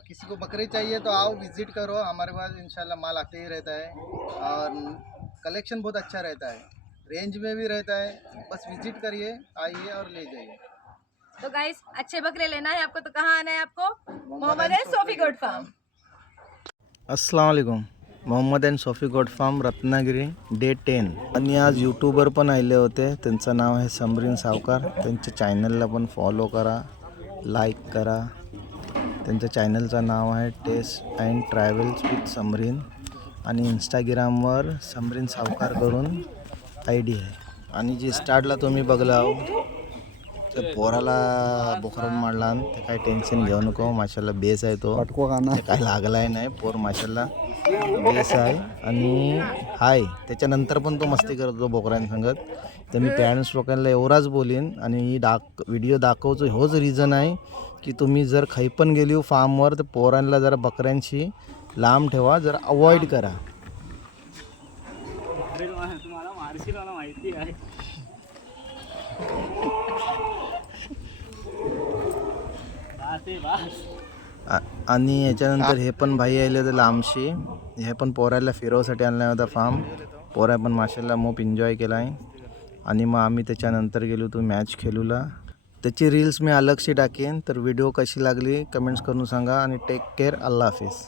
किसी को बकरी चाहिए तो आओ विजिट करो, हमारे पास इंशाल्लाह माल आते ही रहता है और कलेक्शन बहुत अच्छा रहता है, रेंज में भी रहता है। बस विजिट करिए, आइए और ले जाइए। तो गाइस अच्छे बकरे लेना है आपको तो कहाँ आना है आपको? Mohammad and Sofi goat farm. अस्सलाम वालेकुम। Mohammad and Sofi goat farm Ratnagiri day 10। आणि आज यूट्यूबर पण आले होते, त्यांचं नाव आहे समरीन सावकार। त्यांच्या चॅनलला पण फॉलो करा, लाईक करा। त्यांच्या चॅनलचं नाव आहे test and travels with Samreen आणि इंस्टाग्रामवर समरीन सावकार करून ID आहे। आणि जी स्टार्टला तुम्ही बघला तर पोराला बोकरान मारला, ते काय टेन्शन घेऊ नको, माशाला बेस आहे तो, काय लागलाय नाही, पोर माशाला बेस आहे आणि हाय त्याच्यानंतर पण तो मस्ती करतो बोकरांसंगत। तर मी पॅरेंट्स लोकांना एवढाच बोलीन आणि व्हिडिओ दाखवतो होच रिझन आहे की तुम्ही जर खाई पण गेली हो फार्मवर तर पोरांना जरा बकऱ्यांशी लांब ठेवा, जरा अवॉइड करा। तुम्हाला मारशील मला माहिती आहे। आणि याच्यानंतर हे पण भाई आले होते लांबशी, हे पण पोरायला फिरवसाठी आणला होता फार्म। पोरा पण माशाला मोप एन्जॉय केला आहे आणि मग आम्ही त्याच्यानंतर गेलो होतो मॅच खेळूला। त्याची रील्स मी अलगशी टाकेन, तर व्हिडिओ कशी लागली कमेंट्स करून सांगा आणि टेक केअर, अल्लाह हाफिज।